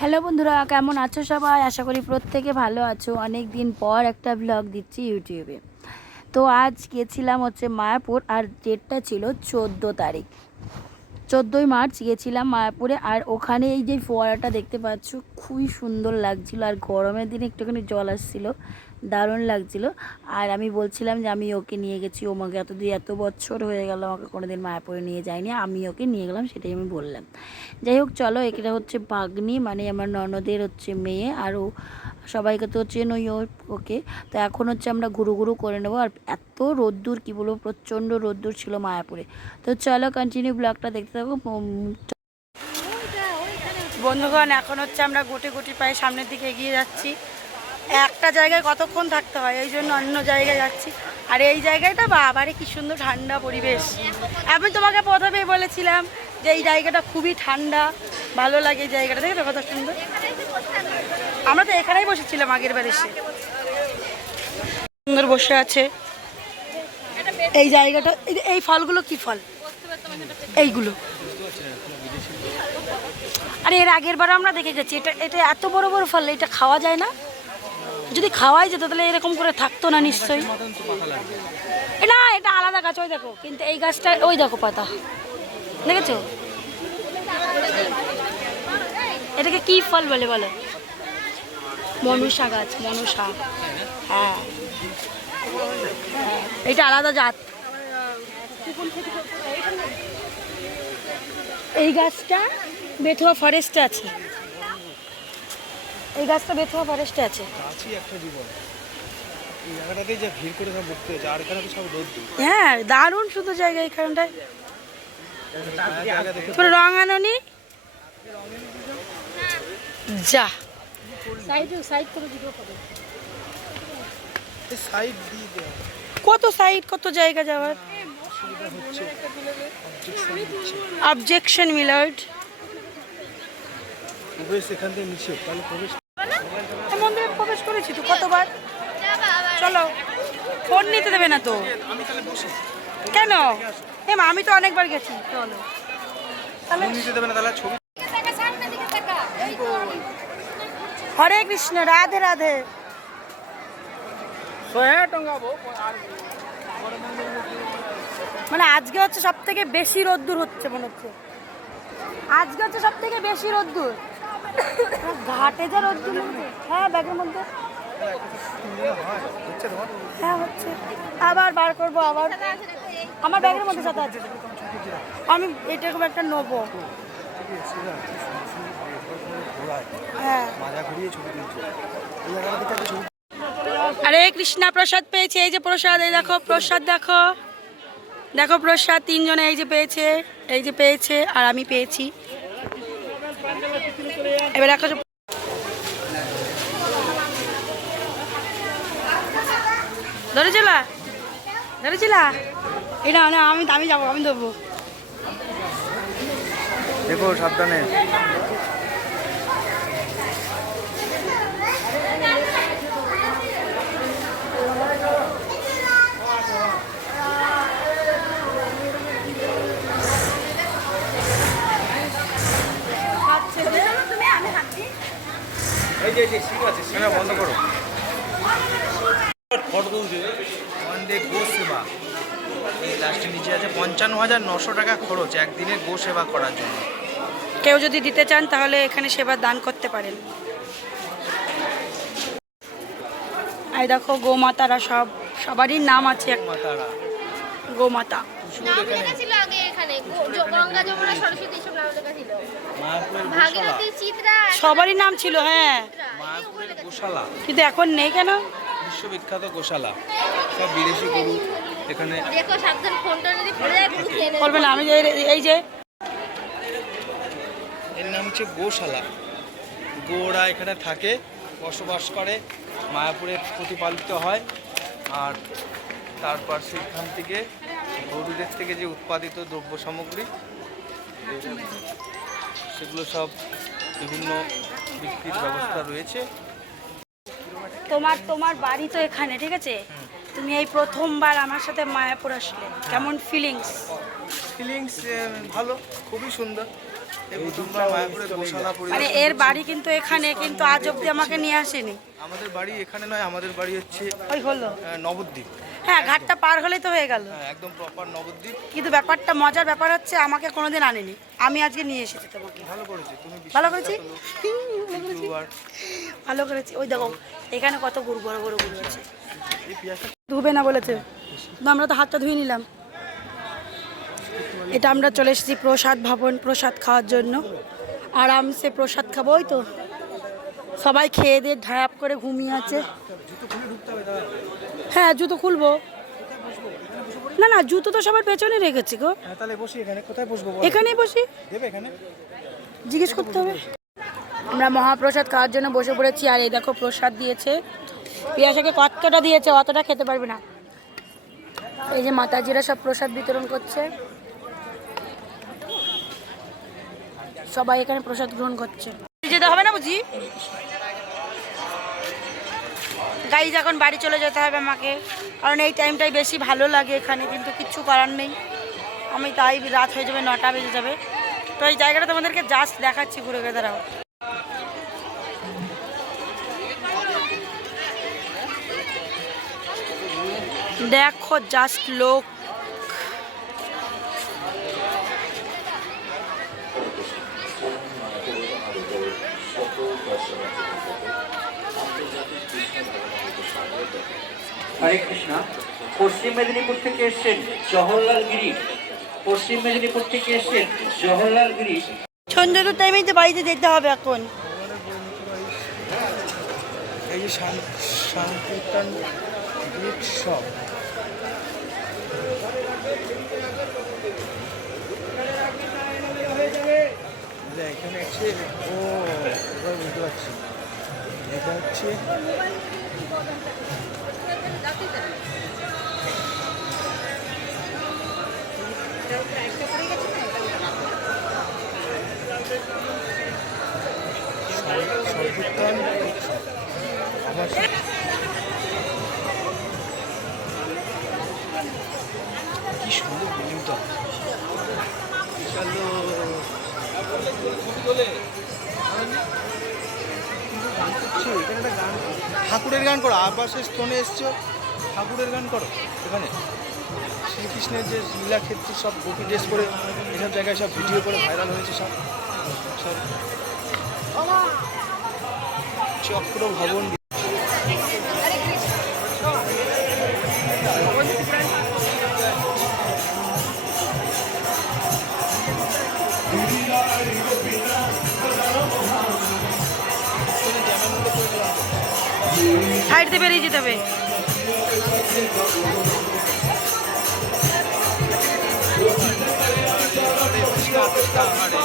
Hello বন্ধুরা, কেমন আছো সবাই? আশা করি প্রত্যেকে ভালো আছো। অনেক দিন পর একটা ব্লগ দিচ্ছি ইউটিউবে। তো আজ গেছিলাম হচ্ছে মায়াপুর, আর ডেটটা ছিল চোদ্দ তারিখ। চোদ্দোই মার্চ গেছিলাম মায়াপুরে, আর ওখানে এই যে ফোয়ারাটা দেখতে পাচ্ছ, খুবই সুন্দর লাগছিল, আর গরমের দিনে একটুখানি জল আসছিল। দারুণ লাগছিল। আর আমি বলছিলাম যে আমি ওকে নিয়ে গেছি। ও আমাকে এতদিন, এত বছর হয়ে গেল আমাকে কোনো কোনোদিন মায়াপুরে নিয়ে যায়নি। আমি ওকে নিয়ে গেলাম, সেটাই আমি বললাম। যাই হোক, চলো এটা হচ্ছে বাগনি মানে আমার ননদের হচ্ছে মেয়ে, আর ও সবাইকে তো চেনই ওকে। তো এখন হচ্ছে আমরা ঘুরু ঘুরু করে নেব। আর এত রোদ্দুর, কী বলব, প্রচণ্ড রোদ্দুর ছিল মায়াপুরে। তো চলো কন্টিনিউ ব্লগটা দেখতে থাকো। বন্ধুগণ, এখন হচ্ছে আমরা গুটি গুটি পায়ে সামনের দিকে এগিয়ে যাচ্ছি। একটা জায়গায় কতক্ষণ থাকতে হয়? এই জন্য অন্য জায়গায় যাচ্ছি। আর এই জায়গাটা বাবারে কি সুন্দর ঠান্ডা পরিবেশ। আমি তোমাকে প্রথমেই বলেছিলাম যে এই জায়গাটা খুবই ঠান্ডা, ভালো লাগে এই জায়গাটা। দেখে কত সুন্দর? আমরা তো এখানেই বসেছিলাম আগের বার এসে। সুন্দর বসে আছে। এই জায়গাটা, এই এই ফলগুলো কি ফল? এইগুলো। আরে এর আগের বার আমরা দেখে গেছি। এটা এটা এত বড় বড় ফল, এটা খাওয়া যায় না? যদি খাওয়াই যেত তাহলে এরকম করে থাকতো না নিশ্চয়ই। না এটা আলাদা গাছ ওই দেখো। কিন্তু এই গাছটা ওই দেখো পাতা। দেখেছ? এটাকে কি ফল বলে বলো? মনুষা গাছ মনুষা। হ্যাঁ। হ্যাঁ, এটা আলাদা জাত। এই গাছটা বেথুয়া ফরেস্টে আছে। এই গাছটা বেথুয়া ফরেস্টে আছে। আছি একটা জীবন। এই জায়গাটাতেই যা ভিড় করে সব বকতে হচ্ছে আর এখানে তো সব রোদ হ্যাঁ দারুণ সুন্দর জায়গা এখানটায় তোর রং আনোনি? যা। কত সাইড কত জায়গা যাওয়ার? অবজেকশন মিলার্ড প্রবেশ এখান থেকে নিচে তাহলে প্রবেশ মন্দিরে প্রবেশ করেছি তো কতবার? চলো ফোন নিতে দেবে না তো। আমি তাহলে বসি কেন হ্যাঁ আমি তো অনেকবার গেছি। চলো। তাহলে দেবে না হরে কৃষ্ণ রাধে রাধে। মানে আজকে হচ্ছে সব থেকে বেশি রোদ্দুর হচ্ছে মনে হচ্ছে। আজকে হচ্ছে সব থেকে বেশি রোদ্দুর। ঘাটে যা হচ্ছে। হ্যাঁ ব্যাগের মধ্যে। হ্যাঁ হচ্ছে। আবার বার করব, আবার। আমার ব্যাগের মধ্যে সাথে আছে। আমি এরকম একটা নেব। হ্যাঁ। আরে, কৃষ্ণা প্রসাদ পেয়েছে। এই যে প্রসাদ, এই দেখো, প্রসাদ দেখো। দেখো প্রসাদ, তিনজনে এই যে পেয়েছে, এই যে পেয়েছে, আর আমি পেয়েছি। এবার একটা যে- ধরেছিলা? ধরেছিলা? এটা না আমি আমি যাব আমি ধরবো। দেখো সাবধানে। সিনেমা বন্ধ করো। গো সেবা এই লাস্টের নিচে আছে পঞ্চান্ন হাজার নশো টাকা খরচ একদিনের গো সেবা করার জন্য। কেউ যদি দিতে চান তাহলে এখানে সেবা দান করতে পারেন। এই দেখো গোমাতারা সব সবারই নাম আছে এক মাতারা গোমাতা। নাম লেখা ছিল আগে এখানে গো- জ- গঙ্গা যমুনা সরস্বতী সব নাম লেখা ছিল। ভাগীরথী চিত্রা সবারই নাম ছিল হ্যাঁ। গোশালা। কিন্তু এখন নেই কেন? বিশ্ববিখ্যাত গোশালা। সব বিদেশি গরু এখানে দেখো সাবধান ফোনটা যদি পড়ে যায় পুরো খেয়ে নেবে। বলবে না আমি যে এই- এই যে এর নাম হচ্ছে গোশালা। গোরা এখানে থাকে বসবাস করে মায়াপুরে প্রতিপালিত হয় আর তারপর সেখান থেকে গরুদের থেকে যে উৎপাদিত দ্রব্য সামগ্রী সেগুলো সব বিভিন্ন বিক্রির ব্যবস্থা রয়েছে। তোমার তোমার বাড়ি তো এখানে ঠিক আছে? তুমি এই প্রথমবার আমার সাথে মায়াপুর আসলে। কেমন ফিলিংস ফিলিংস ভালো খুবই সুন্দর। মানে এর বাড়ি কিন্তু এখানে কিন্তু আজ অব্দি আমাকে নিয়ে আসেনি। আমাদের বাড়ি এখানে নয় আমাদের বাড়ি হচ্ছে ওই হলো। নবদ্বীপ। হ্যাঁ ঘাটটা পার হলেই তো হয়ে গেল। হ্যাঁ একদম প্রপার নবদ্বীপ। কিন্তু ব্যাপারটা মজার ব্যাপার হচ্ছে আমাকে কোনোদিন আনেনি। আমি আজকে নিয়ে এসেছি তোমাকে। ভালো করেছে তুমি ভালো করেছি? ভালো করেছি। ওই দেখো এখানে কত গরু বড় বড় গরু আছে ধুবে না বলেছে? আমরা তো হাতটা ধুয়ে নিলাম। এটা আমরা চলে এসেছি প্রসাদ ভবন প্রসাদ খাওয়ার জন্য। আরামসে প্রসাদ খাব ওই তো। সবাই খেয়ে দিয়ে ঢাপ করে ঘুমিয়ে আছে। হ্যাঁ জুতো খুলবো। না না জুতো তো সবার পেছনে রেখেছি গো। হ্যাঁ তাহলে বসি এখানে। বসবো এখানেই বসি। জিজ্ঞেস করতে হবে। আমরা মহাপ্রসাদ খাওয়ার জন্য বসে পড়েছি আর এই দেখো প্রসাদ দিয়েছে। পিয়াসাকে কতটা দিয়েছে অতটা খেতে পারবে না। এই যে মাতাজিরা সব প্রসাদ বিতরণ করছে। সবাই এখানে প্রসাদ গ্রহণ করছে। যেতে হবে না বুঝি? গাড়ি যখন বাড়ি চলে যেতে হবে আমাকে। কারণ এই টাইমটাই বেশি ভালো লাগে এখানে, কিন্তু কিচ্ছু করার নেই। আমি তাই রাত হয়ে যাবে, নটা বেজে যাবে। তো এই জায়গাটা তোমাদেরকে জাস্ট দেখাচ্ছি ঘুরে ঘুরে, দাঁড়াও। দেখো জাস্ট লোক হরে কৃষ্ণা। পশ্চিম মেদিনীপুর থেকে এসছেন জওহরলাল গিরি। পশ্চিম মেদিনীপুর থেকে এসছেন জওহরলাল গিরি। সন্ধ্যের টাইমেই তো বাড়িতে যেতে হবে এখন। এই যে শান- উৎসব এখানে হচ্ছে ও এবার বুঝতে পারছি। এটা হচ্ছে সর্বোত্তম উৎসব কি সুন্দর বিল্ডিংটা চলো গান ঠাকুরের গান করো শেষ ফোনে এসছো, ঠাকুরের গান করো, এখানে। শ্রীকৃষ্ণের যে লীলাক্ষেত্র সব গোপী ড্রেস করে এসব জায়গায় সব ভিডিও করে ভাইরাল হয়েছে সব। সব। চক্র ভবন দিয়ে বেরিয়ে যেতে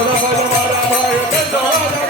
জয় বাবা রামায় জয়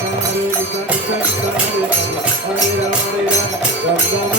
Hare Krishna, Hare Krishna, Hare Rama, Hare Rama, Rama Rama.